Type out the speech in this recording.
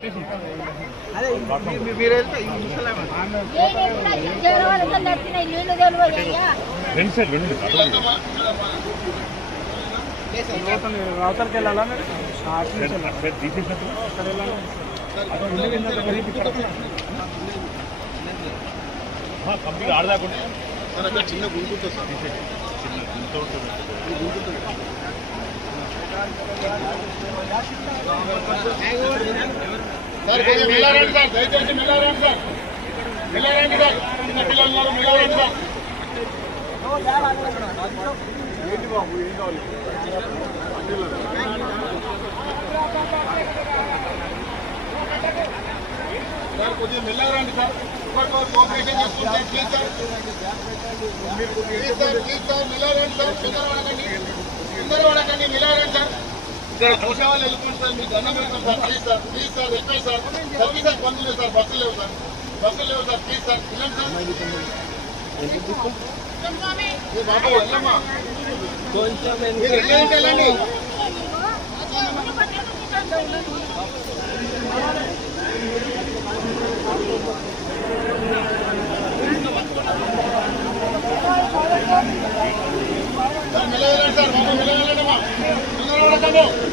అదే మీరు వెళ్తే ఈ ముసలామ రెండు సైడ్ రెండు అవతలకి వెళ్ళాలా మీరు తీసేసినట్టు కంప్లీట్ ఆడదాకుండా చిన్న గుంటుంది సార్ చిన్న గుంత ఉంటుంది సార్ మెల్లారండి సార్ దయచేసి మెల్లారండి సార్ మెల్లారండి సార్ చిన్న పిల్లలు ఉన్నారు మెల్లారండి సార్ ఏంటి బాబు ఏం కావాలి సార్ కొద్దిగా మెల్లారండి సార్ కోఆపరేషన్ చేస్తుంది ప్లీజ్ సార్ ప్లీజ్ సార్ మెల్లారండి సార్ తొందరపడకండి మెల్లారండి సార్ చూసే వాళ్ళు వెళ్ళిపోండి సార్ మీకు దండం పెడతాం సార్ ప్లీజ్ సార్ ఎక్కడ సార్ సర్వీసెస్ బంద్ లేదు సార్ బస్సులు లేవు సార్ ప్లీజ్ సార్ వెళ్ళండి సార్ బాబు వెళ్ళమ్మా మీరు వెళ్ళండి వెళ్ళండి సార్ మెల్ల వెళ్ళండి సార్ బాబు మెల్ల వెళ్ళండి అమ్మా తొందరపడకండి